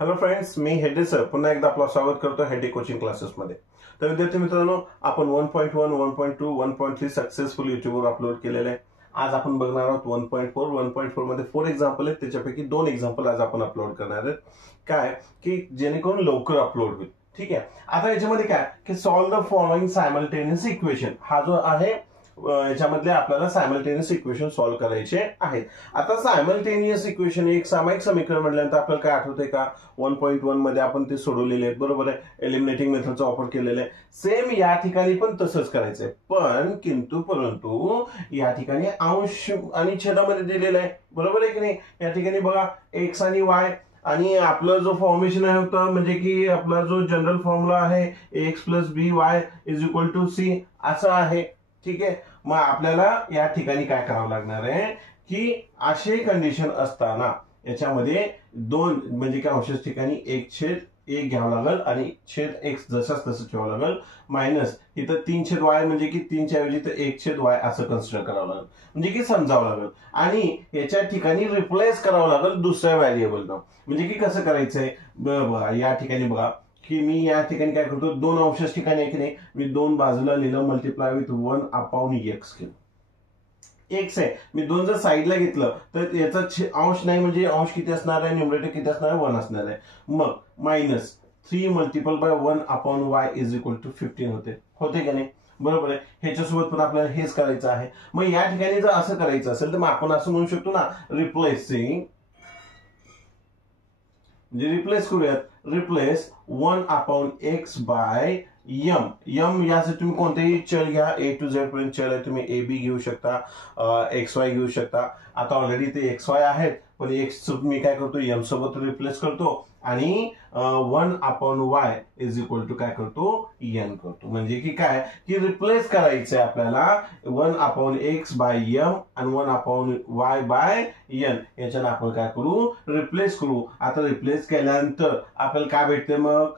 Hello friends, मी हेडे sir पुन्हा एकदा आपलं स्वागत करतो हेडे कोचिंग क्लासेसमध्ये. तर विद्यार्थी मित्रांनो, आपण 1.1, 1.2, 1.3 सक्सेसफुल युट्यूबवर अपलोड केलेले आहे. आज आपण बघणार आहोत 1.4. 1.4 मध्ये 4 एक्झाम्पल आहेत, त्याच्यापैकी 2 एक्झाम्पल आज आपण अपलोड करणार आहेत. काय की जेणेकरून लवकर अपलोड होईल. ठीक आहे. आता याच्यामध्ये काय की solve the following simultaneous equation, हा जो आहे याच्यामधले आपल्याला सायमल्टेनियस इक्वेशन सॉल्व्ह करायचे आहेत. आता सायमल्टेनियस इक्वेशन एक सामायिक समीकरण म्हटल्यानंतर आपल्याला काय आठवतंय का, 1.1 मध्ये आपण ते सोडवलेले आहेत, बरोबर आहे. एलिमिनेटिंग मेथडचा वापर केलेला आहे. सेम या ठिकाणी पण तसंच करायचंय, पण परंतु या ठिकाणी अंश आणि छेदामध्ये दिलेलं आहे, बरोबर आहे की नाही. या ठिकाणी बघा एक्स आणि वाय, आणि आपलं जो फॉर्मेशन आहे होतं म्हणजे की आपला जो जनरल फॉर्म्युला आहे x plus b y is equal to c असं आहे. ठीक आहे. मग आपल्याला या ठिकाणी काय करावं लागणार आहे की अशी कंडिशन असताना याच्यामध्ये दोन म्हणजे की अंशाच्या ठिकाणी 1/1 घ्यावं लागेल आणि छेद एक्स जसाच तसं ठेवावं लागेल, मायनस इथं 3/y म्हणजे की 3 च्या ऐवजी तर 1/y असं कन्सिडर करावं लागेल, म्हणजे की समजावं लागेल. आणि याच्या ठिकाणी रिप्लेस करावं लागेल दुसऱ्या व्हेरिएबलनं. म्हणजे की कसं करायचंय बघा, या ठिकाणी बघा की मी या ठिकाणी काय करतो, दोन अंशाच्या ठिकाणी आहे की नाही, मी दोन बाजूला लिहिलं मल्टिप्लाय विथ 1/x केलं. एक्स आहे, मी दोन जर साईडला घेतलं तर याचा अंश नाही म्हणजे अंश किती असणार आहे, न्यूमरेटर किती असणार आहे, 1 असणार आहे. मग minus 3 multiple by 1/y is equal to 15 होते का नाही, बरोबर आहे. ह्याच्यासोबत पण आपल्याला हेच करायचं आहे. मग या ठिकाणी जर असं करायचं असेल तर मग आपण असं म्हणू शकतो ना, रिप्लेसिंग, म्हणजे रिप्लेस करूयात, replace 1/x bye M. M यासाठी तुम्ही कोणतेही चल घ्या, ए टू झेड पर्यंत चल आहे, तुम्ही ए बी घेऊ शकता, XY घेऊ शकता. आता ऑलरेडी ते XY आहेत, पण एक्स मी काय करतो यम सोबत रिप्लेस करतो आणि 1/y इज इक्वल टू काय करतो, n करतो. म्हणजे की काय की रिप्लेस करायचंय आपल्याला 1/x बाय यम आणि 1/y बाय n. याच्यानं आपण काय करू, रिप्लेस करू. आता रिप्लेस केल्यानंतर आपल्याला काय भेटते, मग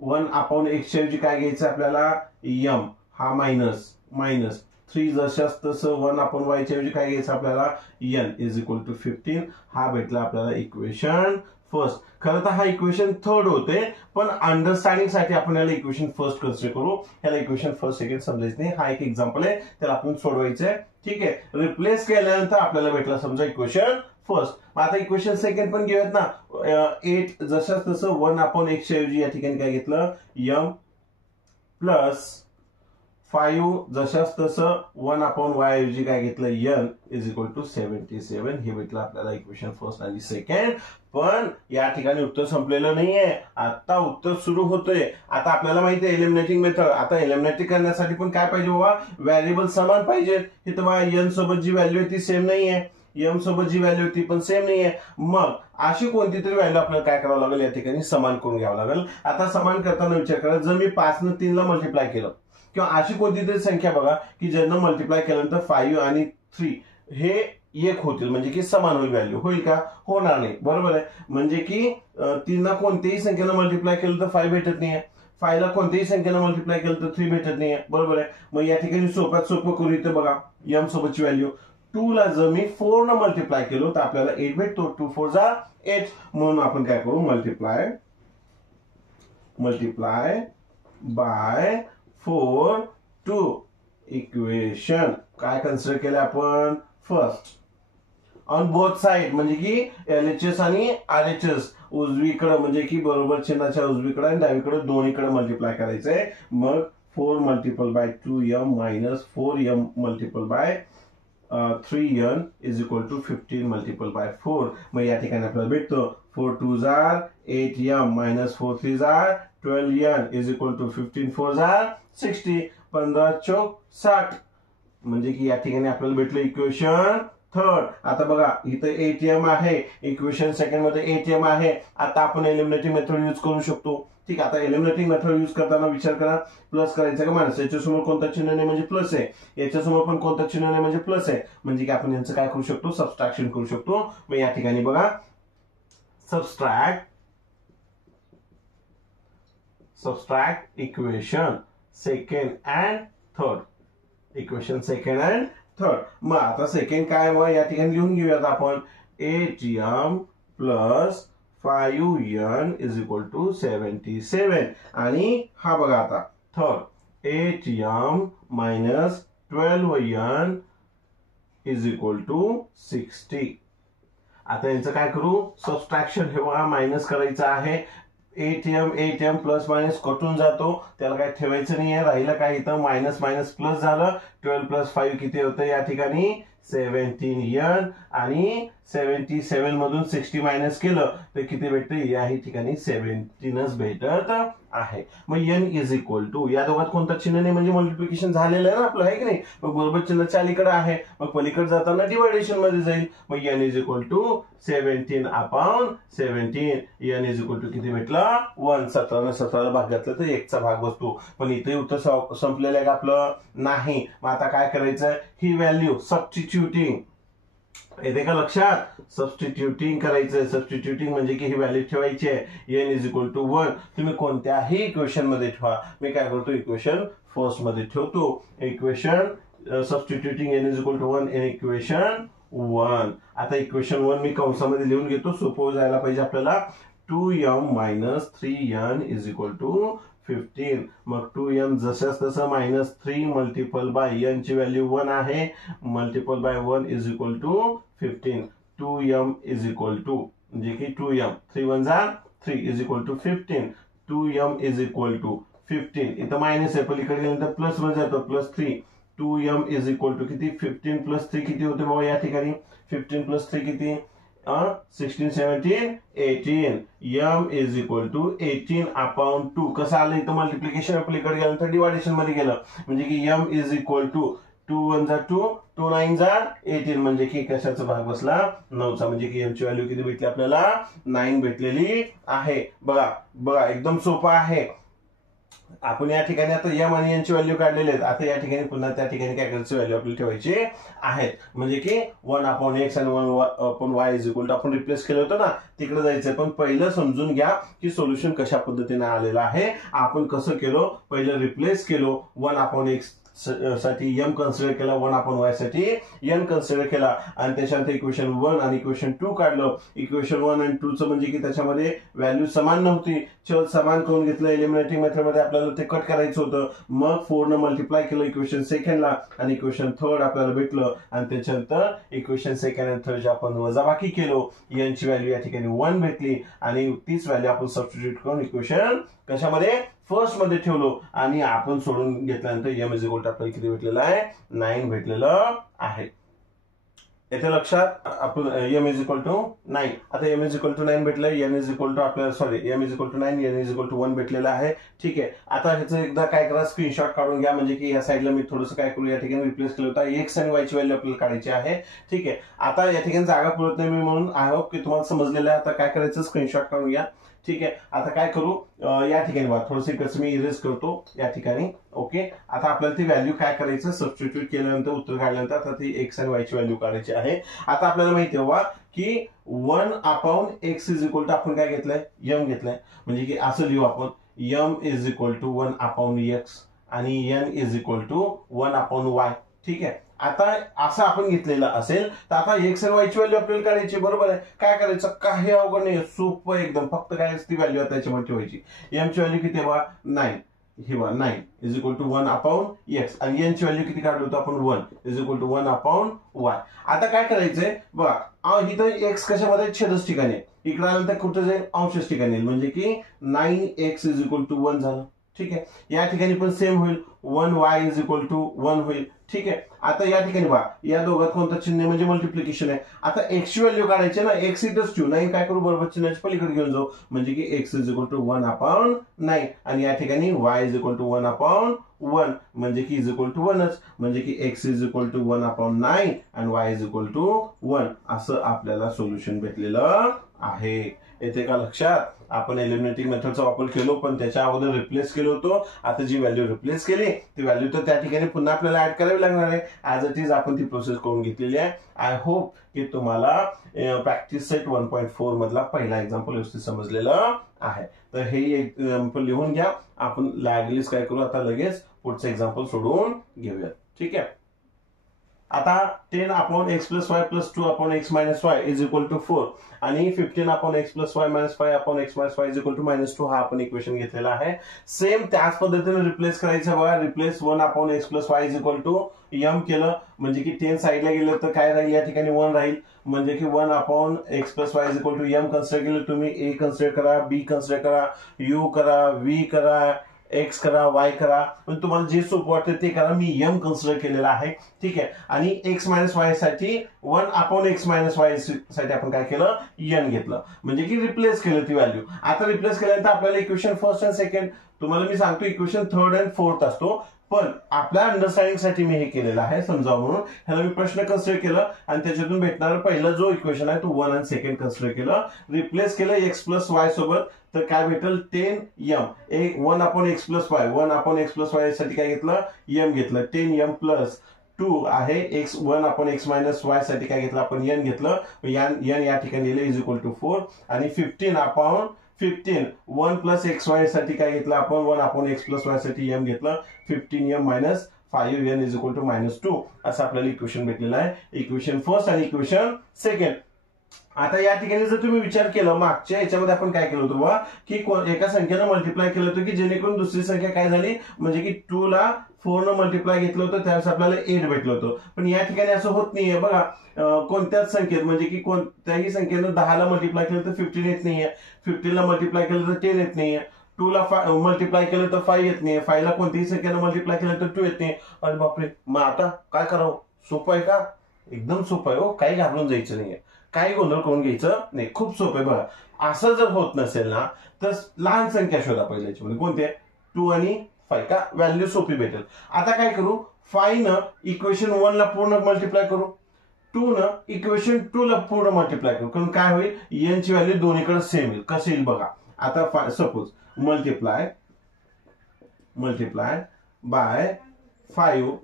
1/x ऐवजी काय घ्यायचं आपल्याला, m हा मायनस 3 जशाच तसं 1/y च्या ऐवजी काय घ्यायचं आपल्याला, n इज इक्वल टू 15. हा भेटला आपल्याला इक्वेशन फर्स्ट. खरं तर हा इक्वेशन थर्ड होते, पण अंडरस्टँडिंग साठी आपण याला इक्वेशन फर्स्ट कन्सिडर करू. याला इक्वेशन फर्स्ट सेकंड समजायचं नाही. हा एक एक्झाम्पल आहे, त्याला आपण सोडवायचंय. ठीक आहे. रिप्लेस केल्यानंतर आपल्याला भेटला समजा इक्वेशन फर्स्ट. आता इक्वेशन सेकंड पण घेऊयात ना. 8 जशाच तसं 1/x ऐवजी या ठिकाणी काय घेतलं, m प्लस 5 जशाच तसं 1/y ऐवजी काय घेतलं, n इज इक्वल टू 77. हे भेटलं आपल्याला इक्वेशन फर्स्ट आणि सेकंड. पण या ठिकाणी उत्तर संपलेलं नाहीये, आता उत्तर सुरू होतोय. आता आपल्याला माहिती आहे एलिमिनेटिंग मेथड. आता एलिमिनेटिंग करण्यासाठी पण काय पाहिजे बाबा, व्हेरिएबल समान पाहिजेत. इथं बघा n सोबत जी व्हॅल्यू आहे ती सेम नाहीये, m सोबत जी व्हॅल्यू ती पण सेम नाहीये. मग अशी कोणती तरी व्हॅल्यू आपल्याला काय करावं लागेल, या ठिकाणी समान करून घ्यावं लागेल. आता समान करताना विचार करा, जर मी 5 ने 3 ला मल्टिप्लाय केलं, किंवा अशी कोणती तरी संख्या बघा की ज्यांना मल्टिप्लाय केल्यानंतर 5 आणि 3 हे एक होतील, म्हणजे की समान होईल व्हॅल्यू. होईल का, होणार नाही, बरोबर आहे. म्हणजे की 3 ला कोणत्याही संख्येनं मल्टिप्लाय केलं तर 5 भेटत नाहीये, 5 ला कोणत्याही संख्येनं मल्टिप्लाय केलं तर 3 भेटत नाहीये, बरोबर आहे. मग या ठिकाणी सोप्यात सोपं करू. इथं बघा m सोबतची व्हॅल्यू 2 ला जर मी 4 न मल्टिप्लाय केलो तर आपल्याला 8 भेटतो. 2 4 जा 8. म्हणून आपण काय करू, मल्टिप्लाय बाय 4 2 इक्वेशन काय कन्सिडर केलं आपण, फर्स्ट ऑन बोथ साइड, म्हणजे की LHS आणि RHS उजवीकडे म्हणजे की बरोबर चिन्हाच्या उजवीकडे आणि डावीकडे दोन्हीकडे मल्टिप्लाय करायचंय. मग 4 multiple by 2m minus 4m multiple by 3n is equal to 15 multiple by 4. मग या ठिकाणी आपल्याला भेटतो 4 2 जार 8m मायनस 4 3 जार 12n इज इक्वल टू 15 4 जार 60, 15 चौक 60. म्हणजे की या ठिकाणी आपल्याला भेटलं इक्वेशन थर्ड. आता बघा इथं 8m आहे, इक्वेशन सेकंड मध्ये 8m आहे. आता आपण एलिमिनेटिंग मेथड यूज करू शकतो. ठीक आहे. आता एलिमिनेटिंग मेथड यूज करताना विचार करा, प्लस करायचं का मायनस. याच्यासमोर कोणता चिन्ह नाही म्हणजे प्लस आहे, याच्यासमोर पण कोणता चिन्ह नाही म्हणजे प्लस आहे. म्हणजे की आपण यांचं काय करू शकतो, सबस्ट्रॅक्शन करू शकतो. मग या ठिकाणी बघा subtract equation second and third. Equation second and third. मग आता सेकंड काय, मग या ठिकाणी लिहून घेऊयात आपण 8m plus 5n is equal to 77 आणि हा बघा आता third 8m minus 12n is equal to 60. आता यांचं काय करू, सबट्रॅक्शन हे बघा मायनस करायचं आहे. 8m प्लस मायनस कटून जातो, त्याला काय ठेवायचं नाही आहे. राहिलं काय इथं मायनस मायनस प्लस झालं. 12 प्लस 5 किती होतं या ठिकाणी 17n आणि 77 मधून 60 मायनस केलं तर किती भेटतं, याही ठिकाणी 17च भेटत आहे. मग n इज इक्वल टू या दोघात कोणता चिन्ह नाही म्हणजे मल्टिप्लिकेशन झालेलं आहे ना आपलं, आहे की नाही. मग बरोबर चिन्ह अलीकडे आहे, मग पलीकडे जाताना डिवायडेशन मध्ये जाईल. मग n is equal to 17 upon 17. n is equal to किती भेटला 1. 17 ने 17 भाग घातला तर 1चा भाग बसतो. पण इथे उत्तर संपलेलं आहे का आपलं, नाही. मग आता काय करायचं, ही व्हॅल्यू सबस्टिट्यूटिंग येते का लक्षात, सबस्टिट्यूटिंग करायचं. सबस्टिट्यूटिंग म्हणजे की ही व्हॅल्यू ठेवायची आहे n इज इक्वल टू 1. तुम्ही कोणत्याही इक्वेशन मध्ये ठेवा. मी काय करतो, इक्वेशन फर्स्ट मध्ये ठेवतो. Equation substituting n is equal to 1 in equation 1. आता इक्वेशन 1 मी कंसामध्ये लिहून घेतो, सोपं जायला पाहिजे आपल्याला. 2m minus 3n is equal to 15. मग 2m जसंच तसं मायनस 3 मल्टिपल बाय n ची व्हॅल्यू 1 आहे, multiple by 1 is equal to 15. 2m is equal to म्हणजे की 2m 3 1 जा 3 is equal to 15. 2m is equal to 15. इथं मायनस आहे, पलीकडे गेल्यानंतर प्लस मध्ये जातो, plus 3. 2m is equal to किती 15 प्लस 3 किती होते बाबा या ठिकाणी, 15 प्लस 3 किती 16 17 18. m is equal to 18 upon 2. कसं आलं इथं मल्टिप्लिकेशन, पलीकडे गेल्यानंतर डिवायडेशन मध्ये गेलं म्हणजे की m इज इक्वल टू 2 1 जा 2 2 9 जा 18 म्हणजे की कशाचा भाग बसला 9चा. म्हणजे की m ची व्हॅल्यू किती भेटली आपल्याला 9 भेटलेली आहे. बघा बघा एकदम सोपं आहे. आपण या ठिकाणी आता m आणि n ची व्हॅल्यू काढलेली आहेत. आता या ठिकाणी पुन्हा त्या ठिकाणी काय करायची व्हॅल्यू आपल्याला ठेवायची आहेत. म्हणजे की 1 अपॉन x आणि 1 upon y is equal to आपण रिप्लेस केलं होतं ना, तिकडे जायचंय. पण पहिलं समजून घ्या की सोल्युशन कशा पद्धतीने आलेलं आहे. आपण कसं केलो, पहिलं रिप्लेस केलो. 1 अपॉन x साठी m कन्सिडर केला, 1 अपॉन y साठी n कन्सिडर केला आणि त्याच्यानंतर इक्वेशन 1 आणि इक्वेशन 2 काढलं. इक्वेशन 1 आणि 2 चं म्हणजे की त्याच्यामध्ये व्हॅल्यू समान नव्हती, चल समान करून घेतलं. एलिमिनेटिंग मेथडमध्ये आपल्याला ते कट करायचं होतं. मग 4 न मल्टिप्लाय केलं इक्वेशन सेकंडला आणि इक्वेशन थर्ड आपल्याला भेटलं आणि त्याच्यानंतर इक्वेशन सेकंड आणि थर्ड आपण वजाबाकी केलो. n ची व्हॅल्यू या ठिकाणी 1 भेटली आणि तीच व्हॅल्यू आपण सबस्टिट्यूट करून इक्वेशन कशामध्ये फर्स्ट मध्ये ठेवलो आणि आपण सोडून घेतल्यानंतर m इज इक्वल टू आपल्याला किती भेटलेलं आहे 9 भेटलेलं आहे. येथे लक्षात आपण m इज इक्वल टू 9. आता m इज इक्वल टू 9 भेटलं, n इज इक्वल टू आपल्याला sorry m is equal to 9 n is equal to 1 भेटलेलं आहे. ठीक आहे. आता ह्याचं एकदा काय करा, स्क्रीनशॉट काढून घ्या. म्हणजे की या साईडला मी थोडंसं काय करू, या ठिकाणी रिप्लेस केलं होतं. x आणि y ची व्हॅल्यू आपल्याला काढायची आहे. ठीक आहे. आता या ठिकाणी जागा पुरत नाही मी, म्हणून आय होप की तुम्हाला समजलेलं आहे. आता काय करायचं, स्क्रीनशॉट काढून घ्या. ठीक आहे. आता काय करू, या ठिकाणी बघा थोडंसं कसं मी इरेज करतो या ठिकाणी. ओके. आता आपल्याला ती व्हॅल्यू काय करायचं, सबस्टिट्यूट केल्यानंतर उत्तर काढल्यानंतर आता ती x आणि y ची व्हॅल्यू काढायची आहे. आता आपल्याला माहिती आहे बघा की 1 upon x is equal to आपण काय घेतलंय, m घेतलंय. म्हणजे की असं लिहू आपण, m is equal to 1 upon x आणि n is equal to 1 upon y. ठीक आहे. आता असं आपण घेतलेलं असेल तर आता x आणि y ची व्हॅल्यू आपल्याला काढायची. बरोबर आहे. काय करायचं, काही अवघड नाही, सोपं एकदम. फक्त काय ती व्हॅल्यू आता त्याच्यामध्ये ठेवायची. m ची व्हॅल्यू किती आहे बघा 9. हे बघा 9 is equal to 1 upon x आणि n ची व्हॅल्यू किती काढली होती आपण 1 is equal to 1 upon y. आता काय करायचंय बघा, इथं x कशामध्ये छेदच ठिकाणी, इकडे आल्यानंतर कुठे जाईल अंशच ठिकाणी, म्हणजे की 9x इज इक्वल टू 1 झालं. ठीक आहे. या ठिकाणी पण सेम होईल, 1y इज इक्वल टू 1 होईल. ठीक आहे. आता या ठिकाणी बघा या दोघात कोणतं चिन्ह म्हणजे मल्टिप्लिकेशन आहे. आता x ची व्हॅल्यू काढायची ना, x इथंच ठेवू, 9 काय करू बरोबर चिन्हाच्या पलीकडे घेऊन जाऊ. म्हणजे की x is equal to 1 upon 9 आणि या ठिकाणी y is equal to 1 upon 1 म्हणजे की इज इक्वल टू 1च. म्हणजे की x is equal to 1 upon 9 आणि y इज इक्वल टू 1 असं आपल्याला सोल्युशन भेटलेलं आहे. येते का लक्षात. आपण एलिमिनेटिंग मेथडचा वापर केलो पण त्याच्या अगोदर रिप्लेस केलो होतो. आता जी व्हॅल्यू रिप्लेस केली ती व्हॅल्यू तर त्या ठिकाणी पुन्हा आपल्याला ऍड करावी लागणार आहे. ऍज इट इज आपण ती प्रोसेस करून घेतलेली आहे. आय होप की तुम्हाला प्रॅक्टिस सेट 1.4 मधला पहिला एक्झाम्पल व्यवस्थित समजलेलं आहे. तर हे एक्झाम्पल लिहून घ्या. आपण लागलीच काय करू, आता लगेच पुढचं एक्झाम्पल सोडवून घेऊयात. ठीक आहे. आता 10 upon x plus y plus 2 upon x minus y is equal to 4 आणि 15 upon x plus y minus 5 upon x minus y is equal to -2 हा आपण इक्वेशन घेतलेला आहे. सेम त्याच पद्धतीने रिप्लेस करायचं बघा. Replace 1 upon x plus y is equal to m केलं म्हणजे की 10 साईडला गेलं तर काय राहील या ठिकाणी 1 राहील म्हणजे की 1 upon x plus y is equal to m consider केलं तुम्ही. a कन्सिडर करा, b कन्सिडर करा, u करा, v करा, एक्स करा, वाय करा, पण तुम्हाला जे सोपं वाटतं ते करा. मी m कन्सिडर केलेला आहे. ठीक आहे. आणि एक्स मायनस वाय साठी 1 अपॉन एक्स मायनस वाय साठी आपण काय केलं n घेतलं म्हणजे की रिप्लेस केलं ती व्हॅल्यू. आता रिप्लेस केल्यानंतर आपल्याला इक्वेशन फर्स्ट आणि सेकंड तुम्हाला मी सांगतो इक्वेशन थर्ड आणि फोर्थ असतो पण आपल्या अंडरस्टँडिंग साठी मी हे केलेलं आहे समजावं म्हणून. ह्याला मी प्रश्न कन्सिडर केलं आणि त्याच्यातून भेटणारा पहिला जो इक्वेशन आहे तो 1 आणि सेकंड कन्सिडर केलं. रिप्लेस केलं एक्स प्लस वाय सोबत तर काय भेटेल 10m 1 upon x plus Y 1 upon x plus Y साठी काय घेतलं m घेतलं 10m प्लस 2 आहे x 1 upon x minus Y साठी काय घेतलं आपण n घेतलं. n या ठिकाणी लिहिलं इज इक्वल टू 4 आणि 15 अपॉन 15 1 प्लस एक्स वाय साठी काय घेतलं आपण 1 अपॉन एक्स प्लस वाय साठी m घेतलं 15m minus 5n is equal to -2 असं आपल्याला इक्वेशन भेटलेलं आहे. इक्वेशन फर्स्ट आणि इक्वेशन सेकंड. आता या ठिकाणी जर तुम्ही विचार केला मागच्या याच्यामध्ये आपण काय केलं होतं बघा की एका संख्येनं मल्टिप्लाय केलं होतं की जेणेकरून दुसरी संख्या काय झाली म्हणजे की 2 ला 4 न मल्टिप्लाय घेतलं होतं त्यावेळेस आपल्याला 8 भेटलं होतं. पण या ठिकाणी असं होत नाहीये बघा. कोणत्याच संख्येत म्हणजे की कोणत्याही संख्येनं 10 ला मल्टिप्लाय केलं तर 15 येत नाहीये. 15 ला मल्टिप्लाय केलं तर 10 येत नाहीये. 2 ला मल्टिप्लाय केलं तर 5 येत नाही. 5 ला कोणत्याही संख्येनं मल्टिप्लाय केलं तर 2 येत नाही. अरे बापरे मग आता काय करावं. सोपं आहे का. एकदम सोपं आहे हो. काही घाबरून जायचं नाहीये. काही गोंधळ करून घ्यायचं नाही. खूप सोपं आहे बघा. असं जर होत नसेल ना तर लहान संख्या शोधा पहिल्याची म्हणजे कोणते 2 आणि 5 का व्हॅल्यू सोपी भेटेल. आता काय करू 5 न इक्वेशन 1 ला पूर्ण मल्टिप्लाय करू 2 न इक्वेशन 2 ला पूर्ण मल्टिप्लाय करू कारण काय होईल n ची व्हॅल्यू दोन्हीकडे सेम येईल. कसं येईल बघा. आता suppose multiply by 5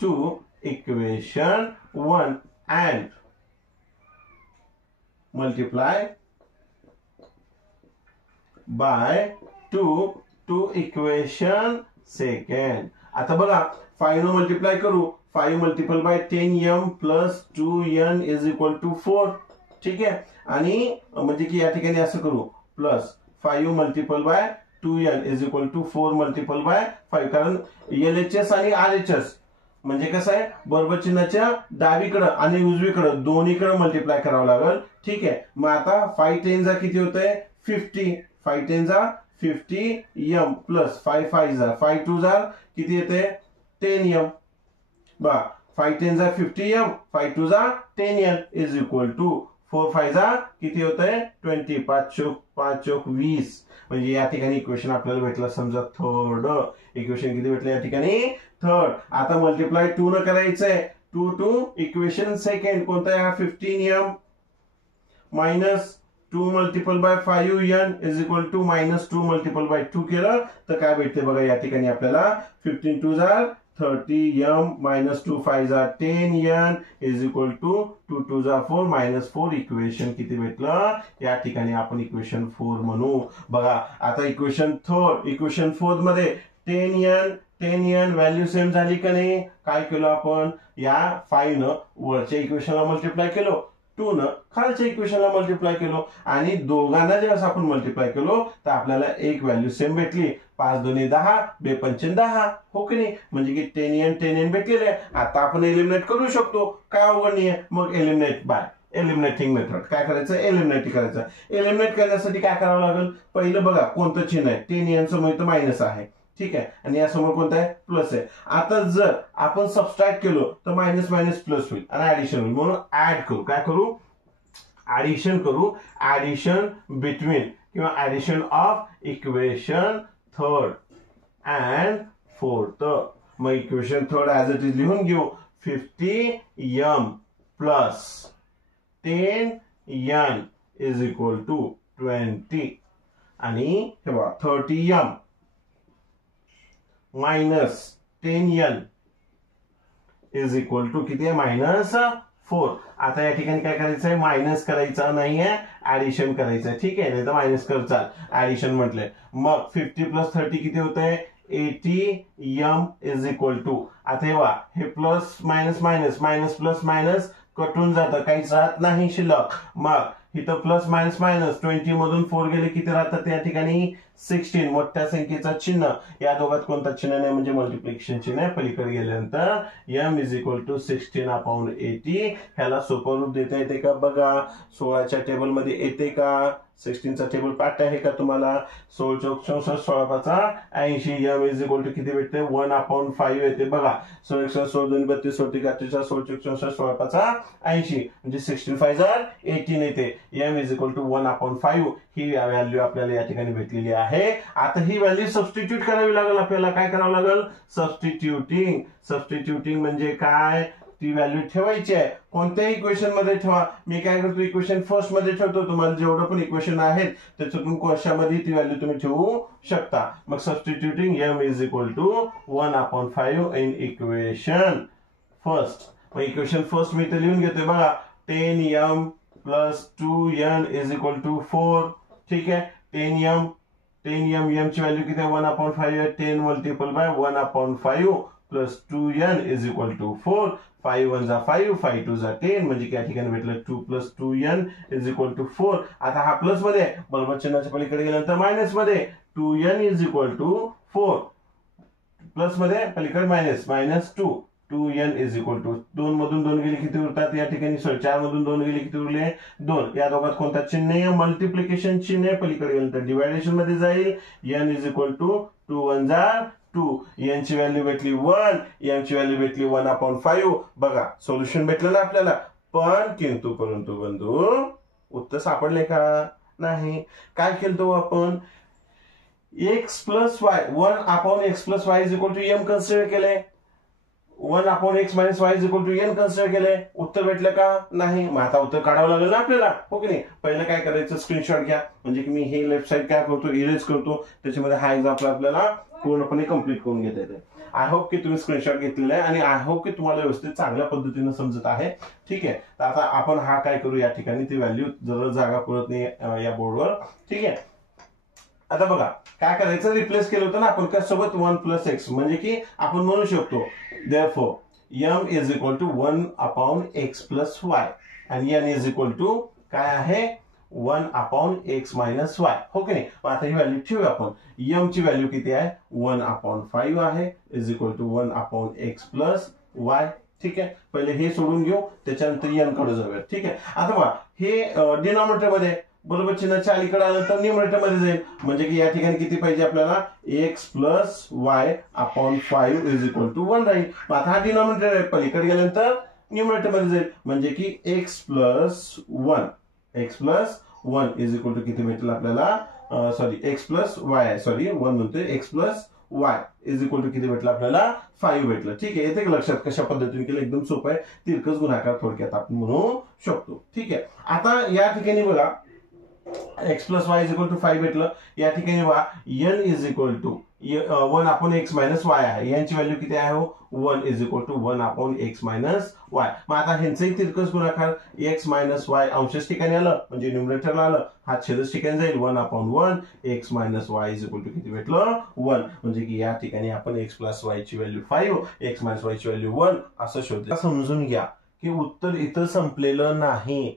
to equation 1 and multiply by 2 to equation second. आता बघा 5 न मल्टिप्लाय करू 5 multiple by 10m plus 2n is equal to 4. ठीक आहे. आणि म्हणजे की या ठिकाणी असं करू plus 5 multiple by 2n is equal to 4 multiple by 5 कारण LHS आणि RHS म्हणजे कसं आहे बरोबर चिन्हाच्या डावीकडे आणि उजवीकडे दोन्हीकडे मल्टिप्लाय करावं लागेल. ठीक आहे. मग आता 5 10 जा किती होतंय 50 5 10 जा 50m प्लस 5 5 जा 5 2 जा किती येते 10m बा 5 10 जा 50m 5 2 जा 10n इज इक्वल टू 4 5 जा किती होतंय 20 5 चौक 20 म्हणजे या ठिकाणी इक्वेशन आपल्याला भेटलं समजा थर्ड इक्वेशन किती भेटलं या ठिकाणी थर्ड. आता मल्टिप्लाय 2 न करायचंय 2 टू इक्वेशन सेकंड कोणता आहे 15m minus 2 multiple by 5n is equal to -2 multiple by 2 केलं तर काय भेटते बघा या ठिकाणी आपल्याला 15 2 जा 30m मायनस 2 5 जा 10n इज इक्वल टू 2 2 जा 4 -4 इक्वेशन किती भेटलं या ठिकाणी आपण इक्वेशन 4 म्हणू. बघा आता इक्वेशन फोर्थ मध्ये 10n व्हॅल्यू सेम झाली का नाही. काय केलं आपण या 5 न वरच्या इक्वेशनला मल्टिप्लाय केलो 2 न खालच्या इक्वेशनला मल्टिप्लाय केलो आणि दोघांना जेव्हा आपण मल्टिप्लाय केलो तर आपल्याला एक व्हॅल्यू सेम भेटली 5 2 10 2 5 10 हो की नाही म्हणजे की 10n भेटलेले. आता आपण एलिमिनेट करू शकतो काय अवघड नाहीये. मग एलिमिनेट बाय एलिमिनेटिंग मेथड काय करायचं एलिमिनेट करायचं. एलिमिनेट करण्यासाठी काय करावं लागेल पहिलं बघा कोणतं चिन्ह आहे 10n समोर इथं मायनस आहे. ठीक आहे. आणि यासमोर कोणतं आहे प्लस आहे. आता जर आपण सबस्ट्रॅक्ट केलो तर मायनस मायनस प्लस होईल आणि ऍडिशन होईल म्हणून ऍड करू काय करू ऍडिशन करू. ऍडिशन बिटवीन किंवा addition of equation third and fourth. मग equation third as it is लिहून घेऊ 50m plus 10n is equal to 20 आणि हे बघा 30m minus 10n is equal to किती आहे -4. आता या ठिकाणी काय करायचं आहे मायनस करायचं नाहीये ऍडिशन करायचं आहे. ठीक आहे नाही तर मायनस कर चाल ऍडिशन म्हटलंय. मग 50 प्लस 30 किती होत आहे 80m इज इक्वल टू, आता हे वा हे plus minus minus minus plus minus कटून जातं, काहीच राहत नाही शिल्लक. मग इथं प्लस मायनस मायनस 20 मधून 4 गेले किती राहतात या ठिकाणी 16. मोठ्या संख्येचा चिन्ह, या दोघात कोणता चिन्ह नाही म्हणजे मल्टिप्लिकेशन चिन्ह आहे. पलीकडे गेल्यानंतर m इज इक्वल टू 16/80. ह्याला सोपं रूप देता येते का बघा, 16च्या टेबल मध्ये येते का, 16चा टेबल पाठ आहे का तुम्हाला, 16 चौक 64 16 पाचा 80. m इज इक्वल टू किती भेटते 1/5 येते बघा. 16 16 2 32 16 38 16 चौक 64 16 पाचा 80 म्हणजे 16 5 18 येते. m इज इक्वल टू 1/5 ही व्हॅल्यू आपल्याला या ठिकाणी भेटलेली आहे. आता ही व्हॅल्यू सबस्टिट्यूट करावी लागेल आपल्याला. काय करावं लागेल, सबस्टिट्यूटिंग. सबस्टिट्यूटिंग म्हणजे काय, ती व्हॅल्यू ठेवायची आहे. कोणत्याही इक्वेशन मध्ये ठेवा. मी काय करतो, इक्वेशन फर्स्ट मध्ये ठेवतो. तुम्हाला जेवढं पण इक्वेशन आहेत त्याच्यातून कशामध्ये ती व्हॅल्यू तुम्ही ठेवू शकता. मग substituting m is equal to 1/5 in equation first. मग इक्वेशन फर्स्ट मी इथे लिहून घेतोय बघा, 10m plus 2n is equal to 4. ठीक आहे, 10m ची व्हॅल्यू किती आहे 1/5 आहे. 10 multiple by 1/5 plus 2n is equal to 4. 5 1 जा 5 5 2 जा 10 म्हणजे या ठिकाणी भेटलं 2 plus 2n is equal to 4. आता हा प्लस मध्ये बरोबर चिन्हाच्या पलीकडे गेल्यानंतर मायनस मध्ये 2n is equal to 4. Plus मध्ये पलीकडे minus minus 2n is equal to 2 मधून 2 गेले किती उरतात या ठिकाणी 4 मधून 2 गेले किती उरले 2. या दोघात कोणता चिन्ह आहे, मल्टिप्लिकेशन चिन्ह आहे. पलीकडे गेल्यानंतर डिवायडेशन मध्ये जाईल. n इज इक्वल टू 2 1 जा 2. n ची व्हॅल्यू भेटली 1, m ची व्हॅल्यू भेटली 1/5. बघा सोल्युशन भेटलं ना आपल्याला. पण किंतु परंतु बंधू उत्तर सापडले का नाही. काय केलं आपण, x plus y 1/x plus y is equal to m consider केले. 1/x minus y is equal to n consider केले. उत्तर भेटलं का नाही. मग आता उत्तर काढावं लागेल ना आपल्याला, हो की नाही. पहिलं काय करायचं, स्क्रीनशॉट घ्या. म्हणजे की मी हे लेफ्ट साईड काय करतो, इरेज करतो. त्याच्यामध्ये हा एक्झाम्पल आपल्याला पूर्णपणे कंप्लीट करून घेता येते. आय होप की तुम्ही स्क्रीनशॉट घेतलेला आहे आणि आय होप की तुम्हाला व्यवस्थित चांगल्या पद्धतीने समजत आहे. ठीक आहे, तर आता आपण हा काय करू, या ठिकाणी ती व्हॅल्यू जर जागा पुरत नाही या बोर्डवर. ठीक आहे, आता बघा काय करायचं, रिप्लेस केलं होतं ना आपण त्यासोबत 1 प्लस एक्स. म्हणजे की आपण म्हणू शकतो therefore m is equal to 1/x plus y आणि n इज इक्वल टू काय आहे 1/x मायनस वाय, हो की नाही. आता ही व्हॅल्यू ठेवू आपण. m ची व्हॅल्यू किती आहे 1/5 आहे is equal to 1/x plus y. ठीक आहे, पहिले हे सोडून घेऊ, त्याच्यानंतर n कडे जाऊया. ठीक आहे, आता बघा हे डिनॉमिनेटर मध्ये बरोबर चिन्हाच्या अलीकडे आलं तर न्यूमरेटर मध्ये जाईल. म्हणजे की या ठिकाणी किती पाहिजे आपल्याला x plus y upon 5 is equal to 1 राहील. आता हा डिनॉमिनेटर आहे, पलीकडे गेल्यानंतर न्यूमरेटर मध्ये जाईल. म्हणजे की x plus 1 is equal to किती भेटेल आपल्याला, सॉरी x प्लस वाय आहे, सॉरी 1 म्हणतोय, x plus y is equal to किती भेटलं आपल्याला 5 भेटलं. ठीक आहे, येते लक्षात कशा पद्धतीने केलं, एकदम सोपं आहे. तिरकस गुणाकार थोडक्यात आपण म्हणू शकतो. ठीक आहे, आता या ठिकाणी बघा x plus y is equal to 5 भेटलं. या ठिकाणी बघा n is equal to 1/x minus y आहे. यांची व्हॅल्यू किती आहे 1 is equal to 1/x minus y. मग आता ह्यांचंही तिरकस गुणाकार x मायनस वाय अंशच ठिकाणी आलं म्हणजे न्यूमरेटरला आलं, हा छेदच ठिकाणी जाईल 1/1 x minus y is equal to किती भेटलं 1. म्हणजे की या ठिकाणी आपण x प्लस वाय ची व्हॅल्यू 5, x मायनस वाय ची व्हॅल्यू 1 असं शोधलं. समजून घ्या की उत्तर इथं संपलेलं नाही,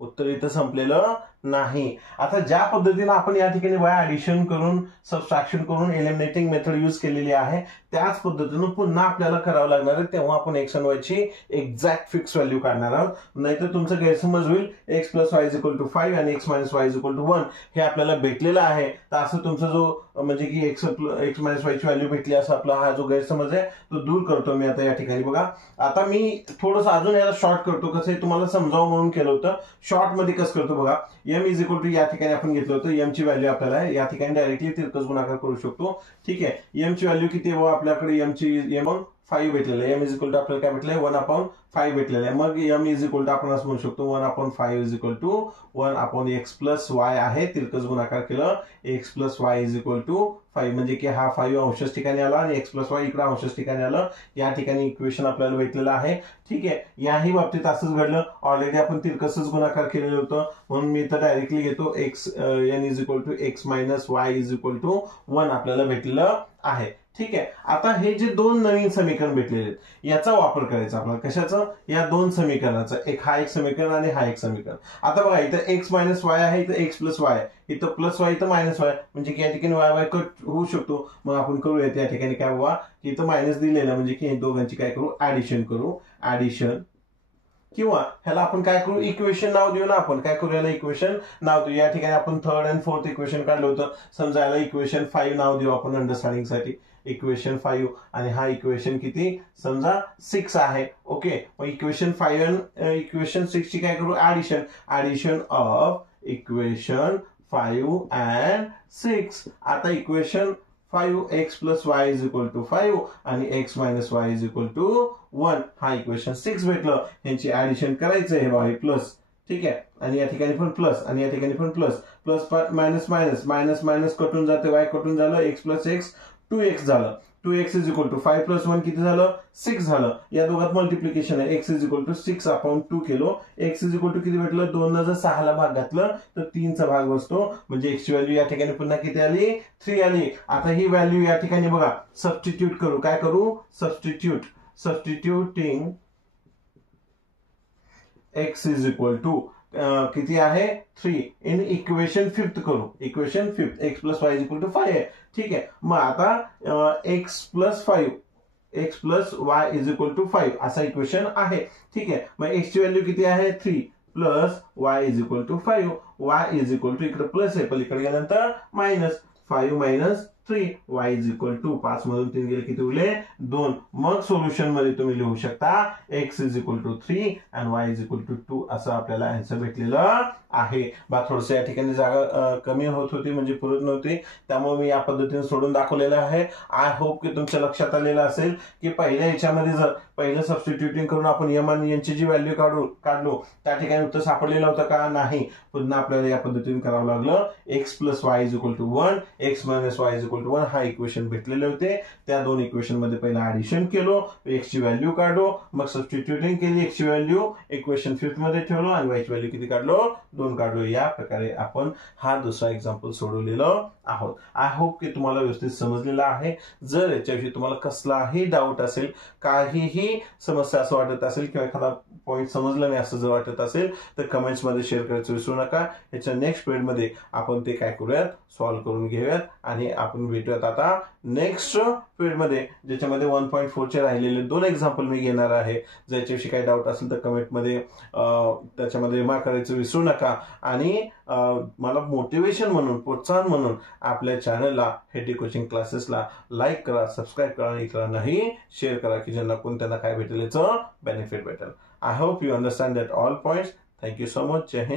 उत्तर इथं संपलेलं नाही. आता ज्या पद्धतीने आपण या ठिकाणी वाय ऍडिशन करून सबट्रॅक्शन करून एलिमिनेटिंग मेथड यूज केलेली आहे त्याच पद्धतीने पुन्हा आपल्याला करावं लागणार आहे. तेव्हा आपण x आणि y ची एक्झॅक्ट फिक्स व्हॅल्यू काढणार आहोत. नाहीतर तुमचं गैरसमज होईल. x plus y is equal to 5 आणि x minus y is equal to 1 हे आपल्याला भेटलेलं आहे. तर असं तुमचा जो म्हणजे की x मायनस वाय ची व्हॅल्यू भेटली असं आपला हा जो गैरसमज आहे तो दूर करतो मी आता या ठिकाणी. बघा आता मी थोडंसं अजून याला शॉर्ट करतो, कसं आहे तुम्हाला समजावं म्हणून केलं होतं. शॉर्ट मध्ये कसं करतो बघा, m इज इक्वल टू या ठिकाणी आपण घेतलं होतं m ची व्हॅल्यू आपल्याला या ठिकाणी डायरेक्टली तिरकस गुणाकार करू शकतो. ठीक आहे, m ची व्हॅल्यू किती आहे आपल्याकडे, m ची 5 भेटलेलं आहे. m इज इक्वल टू आपल्याला काय भेटलंय 1/5 भेटलेलं आहे. मग m इज इक्वल टू आपण असं म्हणू शकतो 1/5 is equal to 1/x plus y आहे. तिरकस गुणाकार केलं x plus y is equal to 5 म्हणजे की हा 5 अंशच ठिकाणी आला आणि x प्लस वाय इकडे अंशच ठिकाणी आलं. या ठिकाणी इक्वेशन आपल्याला भेटलेलं आहे. ठीक आहे, याही बाबतीत असंच घडलं. ऑलरेडी आपण तिरकसच गुणाकार केलेलं होतं म्हणून मी इथं डायरेक्टली घेतो n is equal to x minus y is equal to 1 आपल्याला भेटलेलं आहे. ठीक आहे. आता हे जे दोन नवीन समीकरण भेटलेले आहेत याचा वापर करायचा आपल्याला. कशाचं? या दोन समीकरणाचं. हा एक समीकरण आणि हा एक समीकरण. आता बघा इथं एक्स मायनस वाय आहे, इथं एक्स प्लस वाय आहे, इथं प्लस वाय, इथं मायनस वाय, म्हणजे की या ठिकाणी वाय वाय कट होऊ शकतो. मग आपण करूयात या ठिकाणी काय बाबा की इथं मायनस दिलेलं म्हणजे की हे दोघांची काय करू? ऍडिशन करू. ऍडिशन किंवा ह्याला आपण काय करू? इक्वेशन नाव देऊ ना. आपण काय करू? याला इक्वेशन नाव देऊ. या ठिकाणी आपण थर्ड आणि फोर्थ इक्वेशन काढलं होतं. समजा याला इक्वेशन 5 नाव देऊ आपण अंडरस्टँडिंग साठी. इक्वेशन 5 आणि हा इक्वेशन किती? समजा 6 आहे. ओके. मग इक्वेशन 5 आणि इक्वेशन 6 ची काय करू? Addition. Addition of equation 5 and 6. आता equation 5x plus y is equal to 5 आणि x minus y is equal to 1. हा इक्वेशन 6 भेटलं. यांची ऍडिशन करायचं आहे बाबा प्लस. ठीक आहे. आणि या ठिकाणी पण प्लस आणि या ठिकाणी पण plus. Plus minus minus minus minus कटून जाते. वाय कटून झालं. एक्स प्लस एक्स 2x झालं. 2x is equal to 5 plus 1 किती झालं? 6 झालं. या दोघात मल्टिप्लिकेशन आहे. x is equal to 6 upon 2 केलो. x इज इक्वल टू किती भेटलं? 2 न जर 6 ला भाग घातलं तर 3 चा भाग बसतो. म्हणजे x ची व्हॅल्यू या ठिकाणी पुन्हा किती आली? 3 आली. आता ही व्हॅल्यू या ठिकाणी बघा सबस्टिट्यूट करू. काय करू? Substituting x is equal to किती आहे? 3 इन इक्वेशन 5 करू. Equation 5 x plus y is equal to 5 आहे. ठीक आहे. मग आता x plus 5 x plus y is equal to 5 असा इक्वेशन आहे. ठीक आहे. मग x ची व्हॅल्यू किती आहे? 3 plus y is equal to 5. Y is equal to इकडे प्लस आहे पलीकडे गेल्यानंतर minus 5 minus 3 y is equal to 5 मधून 3 गेले किती उरले? 2. मग सोल्युशन मध्ये तुम्ही लिहू शकता x इज इक्वल टू 3 आणि y इज इक्वल टू 2 असं आपल्याला आन्सर भेटलेलं आहे. बा थोडंसं या ठिकाणी जागा कमी होत होती म्हणजे पुरत नव्हती, त्यामुळे मी या पद्धतीने सोडून दाखवलेलं आहे. आय होप की तुमच्या लक्षात आलेलं असेल की पहिल्या ह्याच्यामध्ये जर पहिलं सबस्टिट्यूटिंग करून आपण m आणि n ची जी व्हॅल्यू काढलो त्या ठिकाणी उत्तर सापडलेलं होतं का? नाही. पुन्हा आपल्याला या पद्धतीने करावं लागलं. x plus y is equal to 1 x minus y is equal to 1 हा इक्वेशन भेटलेले होते. त्या दोन इक्वेशन मध्ये पहिला ऍडिशन केलो, x ची व्हॅल्यू काढलो, मग सबस्टिट्यूटिंग केली, x ची व्हॅल्यू इक्वेशन 5 मध्ये ठेवलो आणि y ची व्हॅल्यू किती काढलो? 2 काढलो. या प्रकारे आपण हा दुसरा एक्झाम्पल सोडवलेलं आहोत. आय होप की तुम्हाला व्यवस्थित समजलेलं आहे. जर याच्याविषयी तुम्हाला कसलाही डाऊट असेल, काहीही समस्या असं वाटत असेल किंवा एखादा पॉईंट समजला नाही असं जर वाटत असेल तर कमेंट्स मध्ये शेअर करायचं विसरू नका. याच्या नेक्स्ट पिरियड मध्ये आपण ते काय करूयात? सॉल्व्ह करून घेऊयात आणि आपण भेटूयात आता नेक्स्ट पिरियड मध्ये, ज्याच्यामध्ये 1.4 चे राहिलेले 2 एक्झाम्पल मी घेणार आहे. ज्याच्याविषयी काही डाऊट असेल तर कमेंट मध्ये त्याच्यामध्ये रिमार्क करायचं विसरू नका. आणि मला मोटिवेशन म्हणून, प्रोत्साहन म्हणून आपल्या चॅनलला हेटी कोचिंग क्लासेसला लाईक करा, सबस्क्राईब करा आणि इतरांनाही शेअर करा की ज्यांना कोणत्यांना काय भेटेल याचं बेनिफिट भेटेल. I hope you understand that all points. Thank you so much. जय हिंद.